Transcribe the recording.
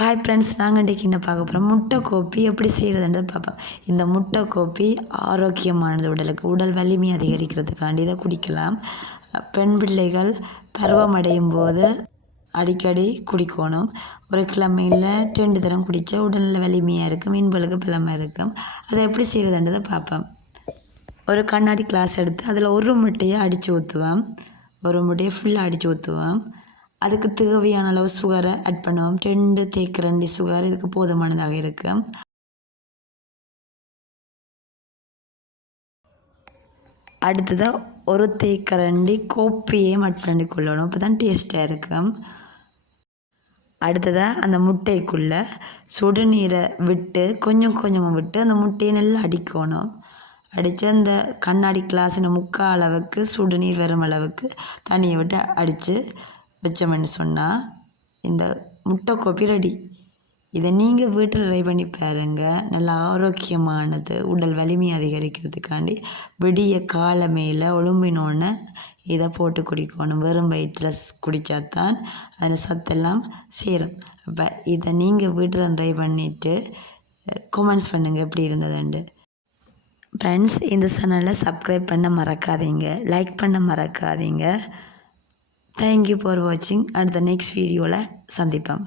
Hi friends, நாங்கள் இன்றைக்கி என்ன பார்க்க போகிறோம், முட்டை கோப்பி எப்படி செய்கிறதுன்றது பார்ப்போம். இந்த முட்டை கோப்பி ஆரோக்கியமானது, உடல் வலிமை அதிகரிக்கிறதுக்காண்டி இதை குடிக்கலாம். பெண் பிள்ளைகள் பருவமடையும் போது அடிக்கடி குடிக்கணும். ஒரு கிழமையில் 2 தரம் குடித்தா உடலில் வலிமையாக இருக்கும், மீன்களுக்கு பலமாக இருக்கும். அதை எப்படி செய்கிறதுன்றதை பார்ப்போம். ஒரு கண்ணாடி கிளாஸ் எடுத்து அதில் ஒரு முட்டையை அடித்து ஊற்றுவோம். ஒரு முட்டையை ஃபுல்லாக அடித்து ஊற்றுவோம். அதுக்கு தேவையான அளவு சுகரை ஆட் பண்ணுவோம். 2 தேக்கரண்டி சுகர் இதுக்கு போதுமானதாக இருக்கும். அடுத்ததாக ஒரு தேக்கரண்டி கோப்பியையும் ஆட் பண்ணி கொள்ளணும், அப்போ தான் டேஸ்ட்டாக இருக்கும். அடுத்ததாக அந்த முட்டைக்குள்ளே சுடுநீரை விட்டு கொஞ்சம் கொஞ்சமாக விட்டு அந்த முட்டையை நல்லா அடிக்கணும். அடித்து அந்த கண்ணாடி கிளாஸின முக்கால் அளவுக்கு சுடுநீர் வரும் அளவுக்கு தண்ணியை விட்டு அடித்து வச்சோம்னு சொன்னால் இந்த முட்டை கோப்பி ரெடி. இதை நீங்கள் வீட்டில் ட்ரை பண்ணி பாருங்கள். நல்லா ஆரோக்கியமானது, உடல் வலிமை அதிகரிக்கிறதுக்காண்டி விடிய காலமையில் ஒழும்பினோன்னு இதை போட்டு குடிக்கணும். வெறும் வயிற்றில் குடித்தாதான் அதில் சத்தெல்லாம் சேரும். அப்போ இதை நீங்கள் வீட்டில் ட்ரை பண்ணிவிட்டு கமெண்ட்ஸ் பண்ணுங்கள் எப்படி இருந்ததுண்டு. ஃப்ரெண்ட்ஸ், இந்த சேனலை சப்ஸ்கிரைப் பண்ண மறக்காதீங்க, லைக் பண்ண மறக்காதீங்க. தேங்க்யூ ஃபார் வாட்சிங். அடுத்த நெக்ஸ்ட் வீடியோவில் சந்திப்போம்.